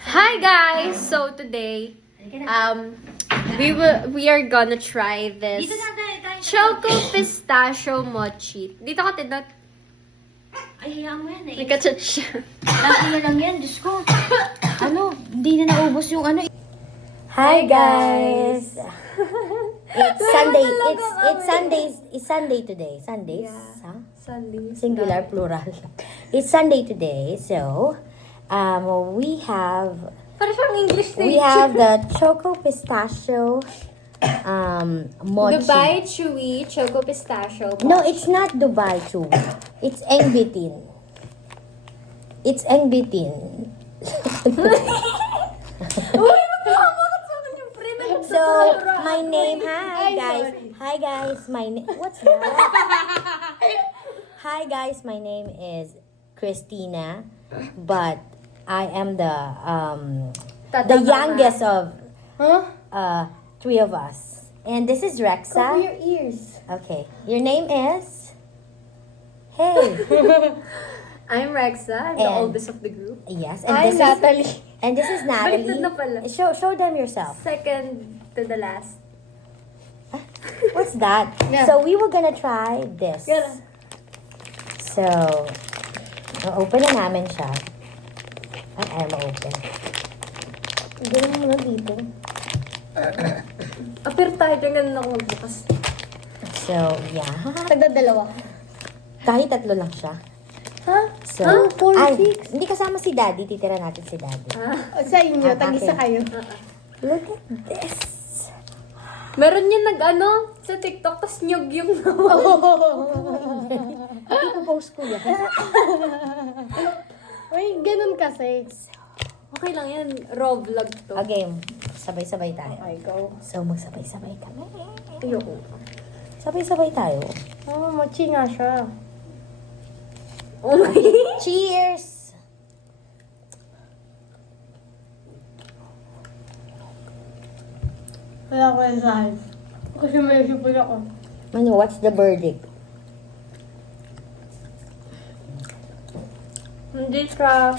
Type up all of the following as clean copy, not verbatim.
Hi guys! So today, we are gonna try this Choco Pistachio Mochi. Dito ka tinat. Ay, hayaan mo yan eh. May kachat siya. Lagi na lang yan, Diyos ko. Ano, hindi na naubos yung ano. Hi guys. It's Sunday. It's Sundays. It's Sunday today. Sundays. Huh? Sunday. Singular, plural. It's Sunday today. So, we have Para siyang English we have the Choco Pistachio mochi. Dubai Chewy Choco Pistachio. No, it's not Dubai Chewy. It's Engbitin. It's Engbitin. So, my name, hi guys, my name, what's that? Hi guys, my name is Christina, but I am the youngest of three of us. And this is Rexa. Your ears. Okay, your name is? Hey. I'm Rexa. I'm the And- oldest of the group. Yes, Hi, Natalie. And this is Natalie. Baliktad na pala. Show them yourself. Second to the last. What's that? Yeah. So we were gonna try this. Yeah. So, open na namin siya. Ay, ayaw ma-open. Ganun mo na dito. Apir tayo dyan ganun ako magbukas. So, yeah. Tagdadalawa. Kahit tatlo lang siya. Ha? So, Ah, 4, ay, 6. hindi kasama si Daddy. Titira natin si Daddy. Sa inyo, tag-isa kayo. Look at this. Meron yun nag-ano sa TikTok, tas nyog yung Hindi ko post ko yan. Uy, ganun kasi. Okay lang yan. Raw vlog to. Okay, sabay-sabay tayo. Okay, go. So, magsabay-sabay kami. Ayoko. Sabay-sabay tayo. Oh, mochi nga siya. Cheers! Wala ko yung sahal. Kasi may sipon ako. Ano, what's the verdict? Hindi siya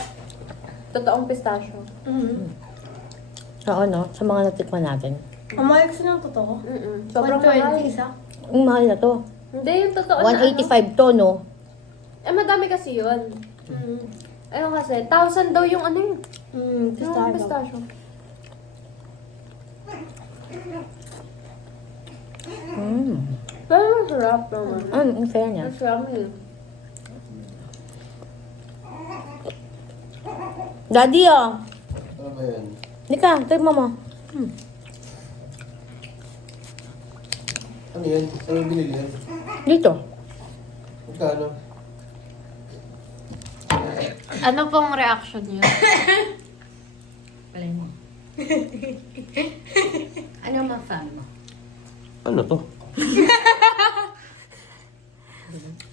totoong pistachio. Oo, no? Sa mga natikman natin. Ang mahal kasi ng totoo. Sobrang mahal. 120 isa. Ang mahal na to. Hindi, yung totoo na 185 to, no? Eh, madami kasi yun. Ayun kasi, 1,000 daw yung ano yun. Yung Pistachio. pistachio. Pero masarap naman. In fairness. Masarap yun. Daddy, oh. Ano ba yan? Nika, tignan mo. Ano yan? Ano yung binili yan? Dito. Magkano? Ano pong reaction niyo? Palay mo. Ano ang mga fan mo? Ano to?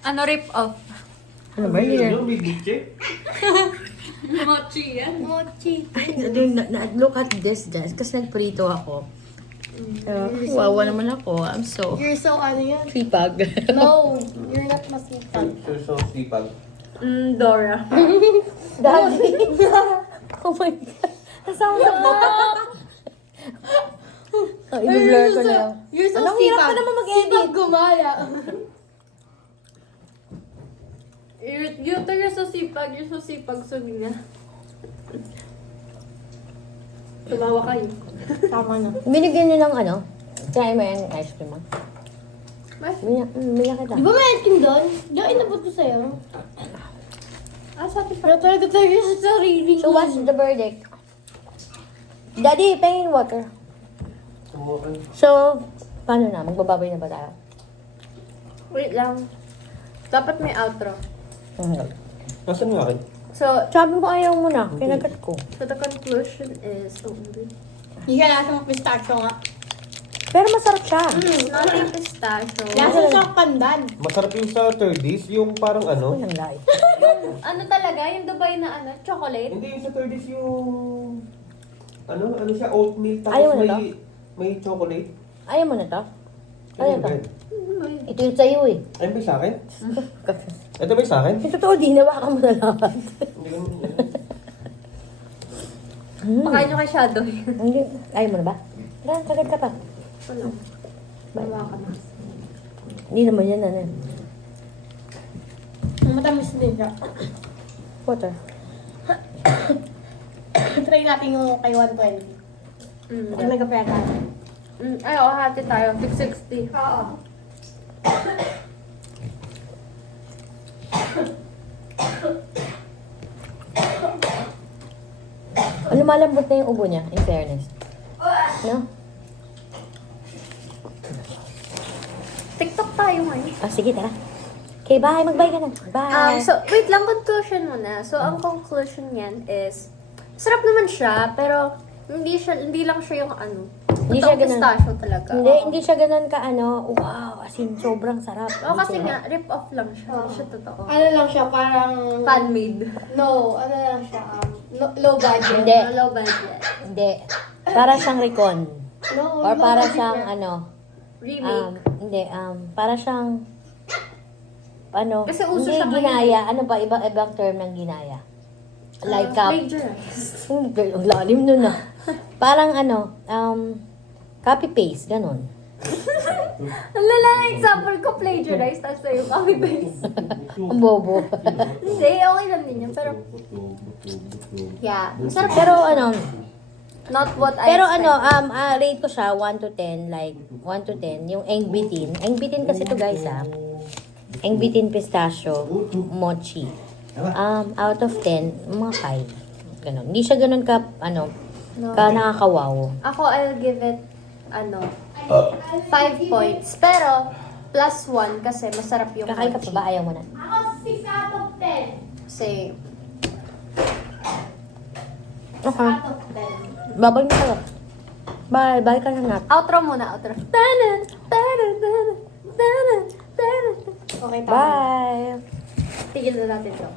Ano rip-off? Ano ba yun? Yung bibiche? Mochi yan. Look at this, guys. Kasi nagprito ako. Wawa naman ako. I'm so You're so ano yan? sipag. No, you're not masipag. Sure, so sipag. Dora. Daddy. Oh my God. Nasama sa Oh, i-blur ko na yun. You're so Anong sipag. hirap pa naman mag-edit? Sipag gumala. You're so sipag, sabi niya. Tumawa kayo. Tama na. Binigyan niyo ng ano? Try mo yung ice cream mo. Mas? Binigyan kita. Di ba may ice cream doon? Di ba inabot ko sa'yo? Sa atin pa. Pero talaga tayo sa sarili So what's the verdict? Daddy, pengin water. Sumukan. So, paano na? Magbababay na ba tayo? Wait lang. Dapat may outro. Nasaan nga akin? So, Sabi mo ayaw mo na. Kinagat ko. the conclusion is, Hindi ka nasa mga pistachio nga. Pero masarap siya. it's not a pistachio. Lasa siyang pandan. Masarap yung sa 30s, yung parang ano? Walang lahi. Ano talaga? Yung Dubai na ano? Chocolate? Hindi yung sa 30s yung... Ano siya? Oatmeal, Ayaw tapos mo na may chocolate. Ayaw mo na to? Ayaw Ano to. ba yun? Ito yung sa'yo eh. Ayun ba yung sa akin? Ito ba yung sa akin? Yung totoo, di nawakan mo na lahat. Hindi ko... Pakain nyo kay Shadow. Hindi. Ayaw mo na ba? Tara, kagad ka pa. Wala. Bawa ka na. Hindi naman yan, ano. Matamis din siya. Water. Try natin yung kay 120. Ang nagkapera. Ay, oo, hati tayo. 660. Oo. Lumalambot na yung ubo niya, in fairness. No? TikTok tayo ngayon. Ah, sige, tara. Okay, bye. Mag-bye ka na. Bye. So, wait lang, conclusion muna. So, ang conclusion niyan is, sarap naman siya, pero hindi lang siya yung ano, Hindi siya totoong ganun. pistachio talaga. Hindi siya ganun ka, ano, wow, as in, sobrang sarap. Oo, kasi nga, rip-off lang siya. Hindi siya totoo. Ano lang siya, parang... Fan-made. No, ano lang siya, low budget. Hindi. Low budget. Hindi. Para siyang recon. No, Or low para budget siyang, na. ano, Remake. hindi, para siyang, ano, Kasi uso hindi siya ngayon. ginaya. Ano ba, ibang term ng ginaya? Like, Plagiarized. ang lalim nun ah. Parang ano, copy-paste, ganun. Ang lalang example ko, plagiarized, tapos sa'yo, copy-paste. Ang bobo. Hindi, okay lang din yun. Pero, yeah. Masarap. Pero ano, Not what I pero expected. ano, rate ko siya 1 to 10, like 1 to 10, yung Eng Bitin. Eng Bitin kasi to guys Eng Bitin pistachio, mochi. Out of 10, mga 5. Ganun. Hindi siya ganun ka, ano, No. ka nakakawaw. Ako, I'll give it, 5 points. Pero, +1 kasi masarap yung Kakain ka pa ba? Ayaw mo na. Ako, 6 out of 10. Kasi, Okay. Out of 10. Babag na kayo. Bye. Bye ka na nat. outro muna, outro. Tanan, tanan, tanan, tanan, tanan. Okay, tama. Bye. Tigil na natin to.